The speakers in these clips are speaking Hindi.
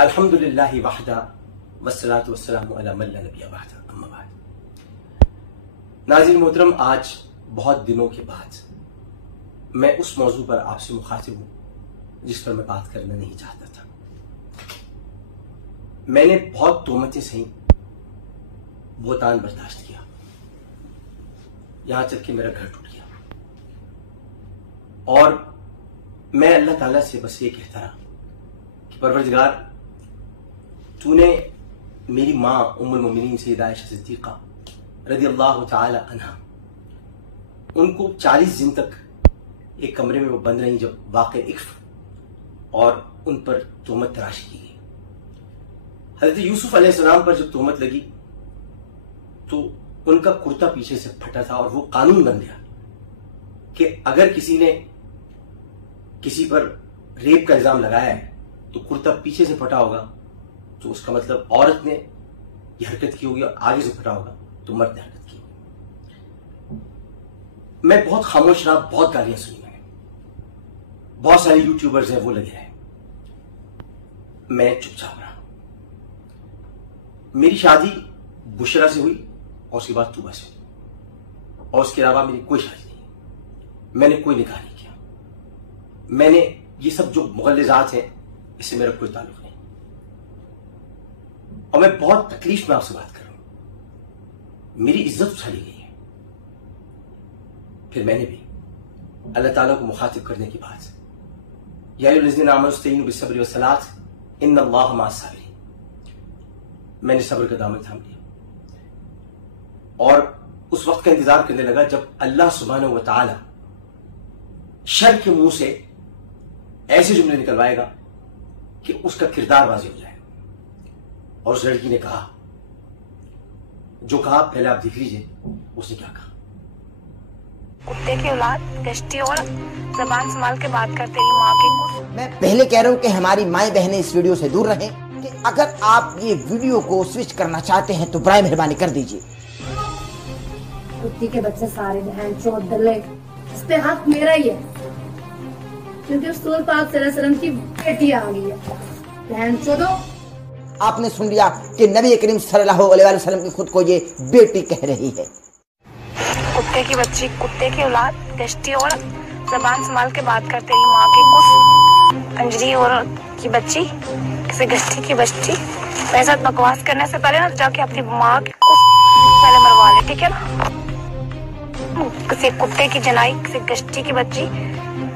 अल्हम्दुलिल्लाहि वहदा वस्सलातु वस्सलामु अला मन ला नबिय्य बअदा अम्मा बाद। नाज़रीन मोहतरम, आज बहुत दिनों के बाद मैं उस मौजू पर आपसे मुखातिब हूं जिस पर मैं बात करना नहीं चाहता था। मैंने बहुत तोहमतें सही, बोतान बर्दाश्त किया, यहां तक कि मेरा घर टूट गया। और मैं अल्लाह ताला से बस ये कहता रहा कि परवरदिगार, तूने मेरी माँ उम्मुल मोमिनीन सैयदा आयशा सिद्दीक़ा रज़ियल्लाहु ताला अन्हा, उनको 40 दिन तक एक कमरे में वो बंद रही जब वाक़े इक्फ और उन पर तोहमत तराशी की गई। हज़रत यूसुफ अलैहिस्सलाम पर जब तोहमत लगी तो उनका कुर्ता पीछे से फटा था और वो कानून बन गया कि अगर किसी ने किसी पर रेप का इल्जाम लगाया है तो कुर्ता पीछे से फटा होगा तो उसका मतलब औरत ने यह हरकत की होगी, और आगे से फटा होगा तो मर्द ने हरकत की होगी। मैं बहुत खामोश रहा, बहुत गालियां सुनी मैंने, बहुत सारे यूट्यूबर्स हैं वो लगे रहे, मैं चुपचाप रहा। मेरी शादी बुशरा से हुई और उसके बाद तूबा से हुई, और उसके अलावा मेरी कोई शादी नहीं, मैंने कोई निकाह नहीं किया। मैंने ये सब जो मुगल्लिज़ात हैं इससे मेरा कोई ताल्लुक नहीं, और मैं बहुत तकलीफ में आपसे बात कर रहा हूं। मेरी इज्जत उठा ली गई है। फिर मैंने भी अल्लाह ताला को मुखातिब करने के बाद, या अय्युहल्लज़ीना आमनू इस्तईनू बिस्सब्रि वस्सलात इन्नल्लाहा मअस-साबिरीन, मैंने सब्र का दामन थाम लिया और उस वक्त का इंतजार करने लगा जब अल्लाह सुब्हानहू व तआला शर के मुंह से ऐसे जुमले निकलवाएगा कि उसका किरदार वाज़ेह हो जाएगा। और उस लड़की ने कहा जो कहा, पहले आप देख लीजिए उसने क्या कहा। कुत्ते की औलाद, गश्ती और जबान संभाल के बात कर तेरी माँ के। मैं पहले कह रहा हूँ कि हमारी माएं बहनें इस वीडियो से दूर रहें, कि अगर आप ये वीडियो को स्विच करना चाहते हैं तो बराए मेहरबानी कर दीजिए। कुत्ती के बच्चे सारे बहन चोद दले, इस पे हक मेरा ही है क्योंकि रसूल पाक सल्लल्लाहु अलैहि वसल्लम की बेटी आ गई है। बहन चोदो, आपने सुन लिया कि नबी करीम सल्लल्लाहु अलैहि वसल्लम की खुद को ये बेटी कह रही है। कुत्ते की बच्ची, कुत्ते की औलाद, गश्ती और जबान संभाल के बात कर तेरी माँ की कुछ अंजरी और की बच्ची, किसी गश्ती की बच्ची। मेरे साथ बकवास करने से पहले ना जाके अपनी माँ की कुछ पहले मरवा ले, ठीक है ना। किसी कुत्ते की जनाई, किसी गश्ती की बच्ची।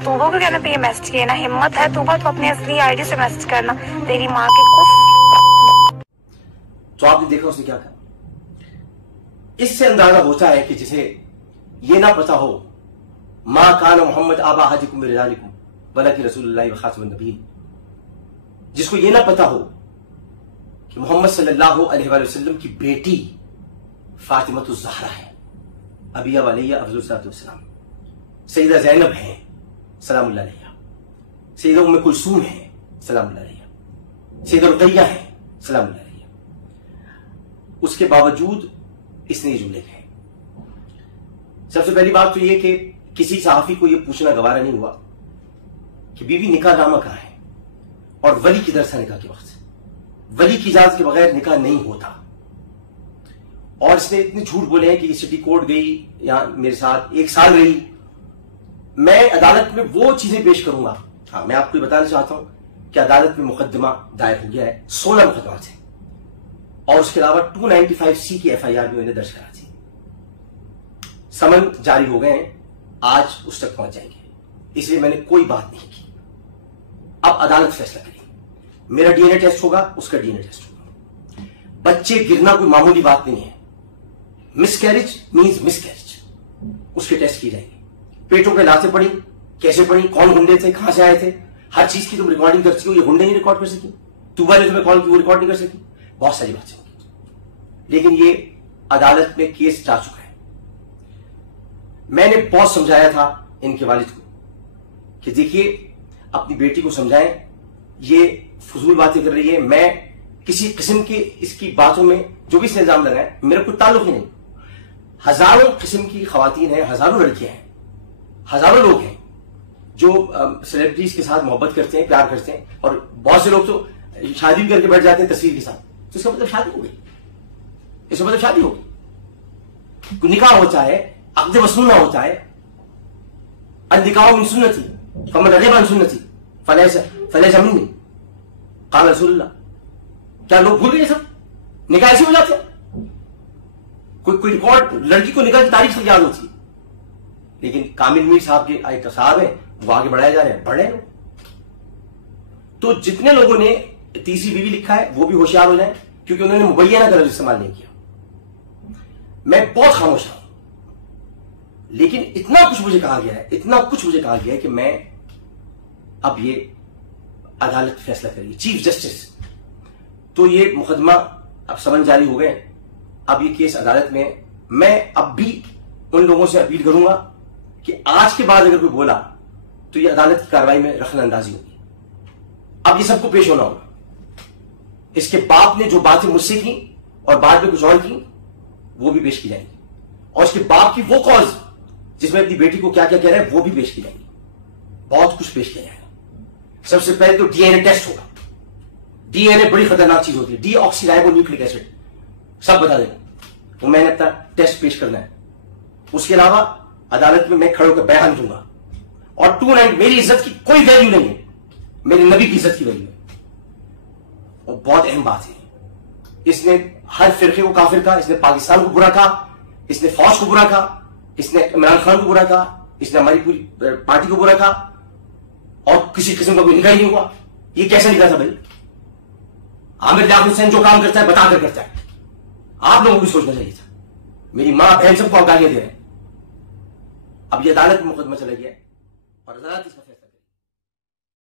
तूबा को कहने पे ये मैसेज किया ना, हिम्मत है तूबा तो अपनी असली आईडी से मैसेज करना, तेरी माँ की कुछ। तो आपने देखा उसने क्या कहा। इससे अंदाजा होता है कि जिसे ये ना पता हो, मां कान मोहम्मद आबा हाजिकुम बिरिजालिकुम वलाकि रसूलुल्लाह व खातिमुन नबीय्यीन, जिसको ये ना पता हो कि मोहम्मद सल्लल्लाहु अलैहि वसल्लम की बेटी फातिमतुज़ ज़हरा है, अबिया वलिया अफ़ज़लुस्सलातु वस्सलाम, सैयदा ज़ैनब है सलामुल्लाह अलैहा, सैयदा उम्मे कुलसूम है सलामुल्लाह अलैहा, सैयदा रुक़ैया है सलामुल्लाह अलैहा। उसके बावजूद इसने ये जुमले कहे। सबसे पहली बात तो यह कि किसी सहाफी को यह पूछना गवारा नहीं हुआ कि बीवी निकाहनामा कहां है और वली किधर था। निकाह के वक्त वली की इजाजत के बगैर निकाह नहीं होता। और इसने इतने झूठ बोले हैं कि ये सिटी कोर्ट गई, यहां मेरे साथ 1 साल रही। मैं अदालत में वो चीजें पेश करूंगा। हाँ, मैं आपको बताना चाहता हूं कि अदालत में मुकदमा दायर हो गया है, 16 मुकदमा थे, और उसके अलावा 295C की FIR भी मैंने दर्ज करा थी। समन जारी हो गए हैं, आज उस तक पहुंच जाएंगे, इसलिए मैंने कोई बात नहीं की। अब अदालत फैसला करेगी। मेरा DNA टेस्ट होगा, उसका DNA टेस्ट होगा। बच्चे गिरना कोई मामूली बात नहीं है। मिसकैरेज मींस मिसकैरेज, उसके टेस्ट की जाएंगे। पेटों पे लातें पड़ी, कैसे पड़ी, कौन गुंडे थे, कहां से आए थे, हर चीज की तुम रिकॉर्डिंग करती हो। ये गुंडे नहीं रिकॉर्ड कर सकी, तूबा ने तुम्हें कॉल की वो रिकॉर्ड नहीं कर सकी। बहुत सारी बातें होंगी, लेकिन ये अदालत में केस जा चुका है। मैंने बहुत समझाया था इनके वालिद को कि देखिए अपनी बेटी को समझाएं, ये फजूल बातें कर रही है। मैं किसी किस्म की इसकी बातों में जो भी इल्जाम लगाए, मेरा कोई ताल्लुक ही नहीं। हजारों किस्म की खवातीन हैं, हजारों लड़कियां हैं, हजारों लोग हैं जो सेलिब्रिटीज के साथ मोहब्बत करते हैं, प्यार करते हैं, और बहुत से लोग तो शादी भी करके बैठ जाते हैं तस्वीर के साथ, तो इसका मतलब शादी हो गई, इसका मतलब शादी हो गई। निकाह होता है, अक़्द वसूना होता है, अल-निकाह मिन सुन्नती फमन रग़िबा अन सुन्नती फलैसा मिन्नी क़ाल रसूलुल्लाह। क्या लोग भूल गए सब? निकाह ऐसे हो जाते हैं। कोई रिकॉर्ड लड़की को निकाह की तारीख से याद होती है, लेकिन कामिल मीर साहब के एक साहब है, वो आगे बढ़ाए जा रहे हैं, बढ़ रहे हैं। तो जितने लोगों ने तीसरी बीवी लिखा है वो भी होशियार हो जाए, क्योंकि उन्होंने मुबैयना का लफ्ज़ इस्तेमाल नहीं किया। मैं बहुत खामोश हूं, लेकिन इतना कुछ मुझे कहा गया है, इतना कुछ मुझे कहा गया है कि मैं अब ये अदालत फैसला करेगी, चीफ जस्टिस। तो ये मुकदमा अब समन जारी हो गए, अब ये केस अदालत में। मैं अब भी उन लोगों से अपील करूंगा कि आज के बाद अगर कोई बोला तो ये अदालत की कार्रवाई में रखना अंदाजी होगी। अब ये सबको पेश होना होगा। इसके बाप ने जो बातें मुझसे की और बाद में कुछ और की, वो भी पेश की जाएंगी, और इसके बाप की वो कॉज जिसमें अपनी बेटी को क्या क्या कह रहा है वो भी पेश की जाएंगी। बहुत कुछ पेश किया जाएगा। सबसे पहले तो डीएनए टेस्ट होगा। डीएनए बड़ी खतरनाक चीज होती है, डीऑक्सीराइबोन्यूक्लिक एसिड, सब बता देगा। तो मैंने अपना टेस्ट पेश करना है। उसके अलावा अदालत में मैं खड़े होकर बयान दूंगा, और 2-9 मेरी इज्जत की कोई वैल्यू नहीं है, मेरे नबी की इज्जत की वैल्यू है। और बहुत अहम बात है, इसने हर फिरके को काफिर कहा, इसने पाकिस्तान को बुरा कहा, इसने फौज को बुरा कहा, इसने इमरान खान को बुरा कहा, इसने हमारी पूरी पार्टी को बुरा कहा, और किसी किस्म का कोई निकाह नहीं हुआ। ये कैसे निकाह था भाई? आमिर लियाकत हुसैन जो काम करता है बताकर करता है। आप लोगों को भी सोचना चाहिए था। मेरी मां बहन सबको आगाहियां दे रहे हैं। अब ये अदालत में मुकदमा चला गया है और अदालत